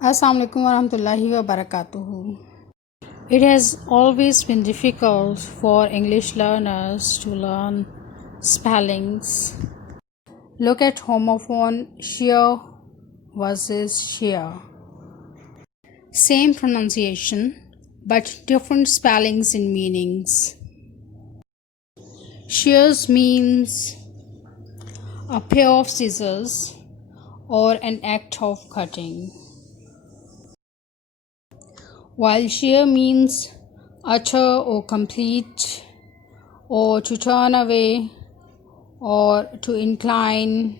Assalamu alaikum warahmatullahi wabarakatuh. It has always been difficult for English learners to learn spellings. Look at homophone shear versus shear. Same pronunciation but different spellings and meanings. Shears means a pair of scissors or an act of cutting, while shear means utter or complete, or to turn away, or to incline,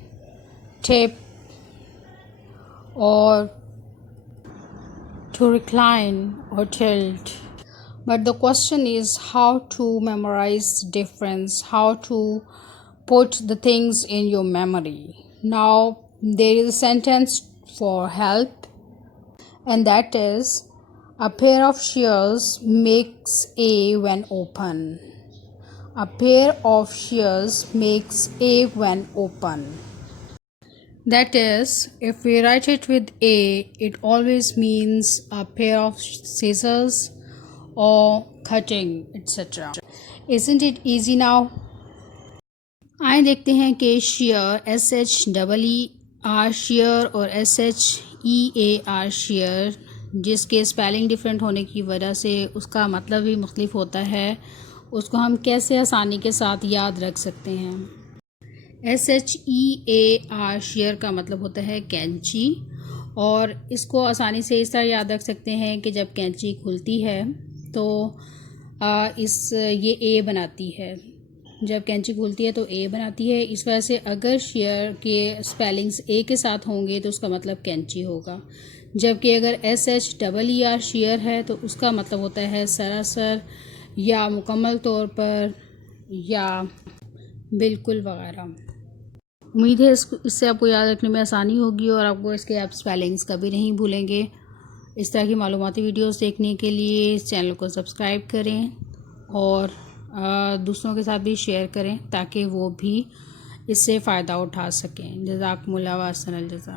tip, or to recline or tilt. But the question is how to memorize difference, how to put the things in your memory. Now there is a sentence for help, and that is, a pair of shears makes A when open. A pair of shears makes A when open. That is, if we write it with A, it always means a pair of scissors or cutting, etc. Isn't it easy now? आइए देखते हैं कि shear SHEER shear और SHEAR shear, जिसके spelling different होने की वजह से उसका मतलब भी मुख्तलिफ होता है, उसको हम कैसे आसानी के साथ याद रख सकते हैं। SHEAR shear का मतलब होता है कैंची, और इसको आसानी से इस तरह याद रख सकते हैं कि जब कैंची खुलती है तो ये ए बनाती है। जब कैंची खुलती है तो ए बनाती है। इस वजह से अगर शेयर के स्पेलिंग्स ए के साथ होंगे तो उसका मतलब कैंची होगा, जबकि अगर SHEER शेयर है तो उसका मतलब होता है सरासर या मुकम्मल तौर पर या बिल्कुल वगैरह। उम्मीद है इससे आपको याद रखने में आसानी होगी और आपको इसके आप स्पेलिंग्स कभी नहीं भूलेंगे। इस तरह की मालूमाती वीडियोस देखने के लिए इस चैनल को सब्सक्राइब करें और दूसरों के साथ भी शेयर करें ताकि वो भी इससे फ़ायदा उठा सकें। जज़ाकुमुल्लाह व अहसनल जज़ा।